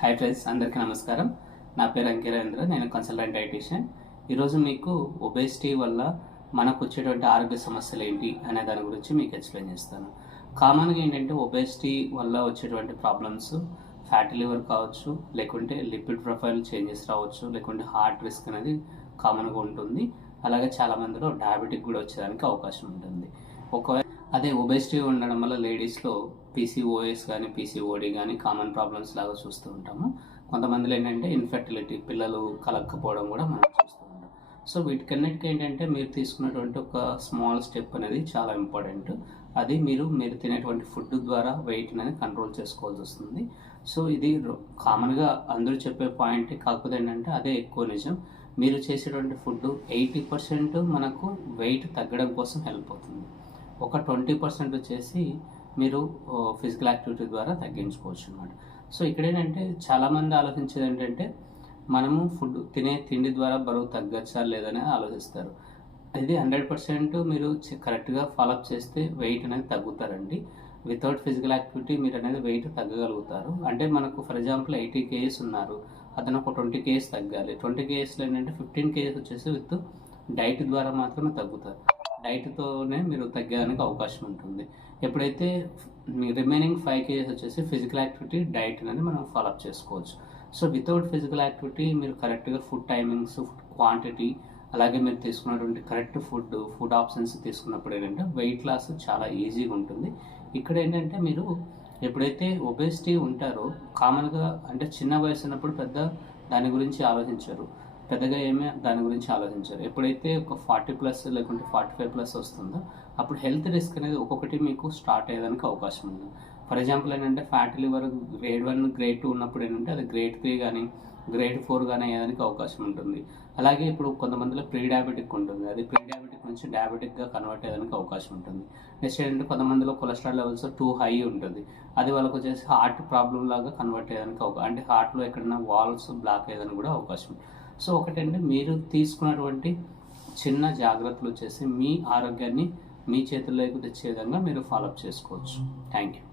Hi friends, అందరికీ నమస్కారం. నా పేరు అంకిరేంద్ర. నేను కన్సల్టెంట్ డైటీషియన్. ఈరోజు మీకు ఒబేసిటీ వల్ల మనకు వచ్చేటువంటి ఆరోగ్య సమస్యలు ఏంటి అనే దాని గురించి మీకు ఎక్స్ప్లెయిన్ చేస్తాను. కామన్గా ఏంటంటే ఒబేసిటీ వల్ల వచ్చేటువంటి ప్రాబ్లమ్స్ ఫ్యాటీ లివర్ కావచ్చు, లేకుంటే లిపిడ్ ప్రొఫైల్ చేంజెస్ రావచ్చు, లేకుంటే హార్ట్ రిస్క్ అనేది కామన్గా ఉంటుంది. అలాగే చాలా మందిలో డయాబెటిక్ కూడా వచ్చేదానికి అవకాశం ఉంటుంది. ఒకవేళ అదే ఒబేసిటీ ఉండడం వల్ల లేడీస్లో పీసీఓఎస్ కానీ పీసీఓడి కానీ కామన్ ప్రాబ్లమ్స్ లాగా చూస్తూ ఉంటాము. కొంతమందిలో ఏంటంటే ఇన్ఫెర్టిలిటీ, పిల్లలు కలగకపోవడం కూడా మనం చూస్తూ ఉంటాం. సో వీటికన్నిటికీ ఏంటంటే మీరు తీసుకున్నటువంటి ఒక స్మాల్ స్టెప్ అనేది చాలా ఇంపార్టెంట్. అది మీరు తినేటువంటి ఫుడ్ ద్వారా వెయిట్ అనేది కంట్రోల్ చేసుకోవాల్సి వస్తుంది. సో ఇది కామన్గా అందరూ చెప్పే పాయింట్, కాకపోతే ఏంటంటే అదే ఎక్కువ నిజం. మీరు చేసేటువంటి ఫుడ్ 80% మనకు వెయిట్ తగ్గడం కోసం హెల్ప్ అవుతుంది. ఒక 20% వచ్చేసి మీరు ఫిజికల్ యాక్టివిటీ ద్వారా తగ్గించుకోవచ్చు అనమాట. సో ఇక్కడ ఏంటంటే చాలామంది ఆలోచించేది ఏంటంటే మనము తినే తిండి ద్వారా బరువు తగ్గచ్చా లేదని ఆలోచిస్తారు. ఇది 100% మీరు కరెక్ట్గా ఫాలోఅప్ చేస్తే వెయిట్ అనేది తగ్గుతారండి. వితౌట్ ఫిజికల్ యాక్టివిటీ మీరు అనేది వెయిట్ తగ్గగలుగుతారు. అంటే మనకు ఫర్ ఎగ్జాంపుల్ 80 kgs ఉన్నారు, అతను ఒక 20 kgs తగ్గాలి. 20 kgsలో ఏంటంటే 15 kgs వచ్చేసి విత్ డైట్ ద్వారా మాత్రమే తగ్గుతారు. డైట్తోనే మీరు తగ్గడానికి అవకాశం ఉంటుంది. ఎప్పుడైతే మీ రిమైనింగ్ 5 kgs వచ్చేసి ఫిజికల్ యాక్టివిటీ, డైట్ అనేది మనం ఫాలోఅప్ చేసుకోవచ్చు. సో వితౌట్ ఫిజికల్ యాక్టివిటీ మీరు కరెక్ట్గా ఫుడ్ టైమింగ్స్, ఫుడ్ క్వాంటిటీ, అలాగే మీరు తీసుకున్నటువంటి కరెక్ట్ ఫుడ్ ఆప్షన్స్ తీసుకున్నప్పుడు ఏంటంటే వెయిట్ లాస్ చాలా ఈజీగా ఉంటుంది. ఇక్కడ ఏంటంటే మీరు ఎప్పుడైతే ఒబేసిటీ ఉంటారో కామన్గా అంటే చిన్న వయసు ఉన్నప్పుడు దాని గురించి ఆలోచించారు, పెద్దగా దాని గురించి ఆలోచించారు. ఎప్పుడైతే ఒక 40+ లేకుంటే 45+ వస్తుందో అప్పుడు హెల్త్ రిస్క్ అనేది ఒక్కొక్కటి మీకు స్టార్ట్ అయ్యేదానికి అవకాశం ఉంది. ఫర్ ఎగ్జాంపుల్ ఏంటంటే ఫ్యాటీ లివర్ గ్రేడ్ 1, గ్రేడ్ 2 ఉన్నప్పుడు ఏంటంటే అది గ్రేడ్ 3 కానీ గ్రేడ్ 4 కానీ అయ్యేదానికి అవకాశం ఉంటుంది. అలాగే ఇప్పుడు కొంతమందిలో ప్రీ డయాబెటిక్ ఉంటుంది, అది ప్రీ డయాబెటిక్ నుంచి డయాబెటిక్గా కన్వర్ట్ అయ్యేదానికి అవకాశం ఉంటుంది. నెక్స్ట్ ఏంటంటే కొంతమందిలో కొలెస్ట్రాల్ లెవెల్స్ టూ హై ఉంటుంది, అది వాళ్ళకి వచ్చేసి హార్ట్ ప్రాబ్లం లాగా కన్వర్ట్ అయ్యేదానికి అంటే హార్ట్లో ఎక్కడైనా వాల్స్ బ్లాక్ అయ్యేదానికి కూడా అవకాశం. సో ఒకటంటే మీరు తీసుకున్నటువంటి చిన్న జాగ్రత్తలు వచ్చేసి మీ ఆరోగ్యాన్ని మీ చేతుల్లోకి తెచ్చే విధంగా మీరు ఫాలోఅప్ చేసుకోవచ్చు. Thank you.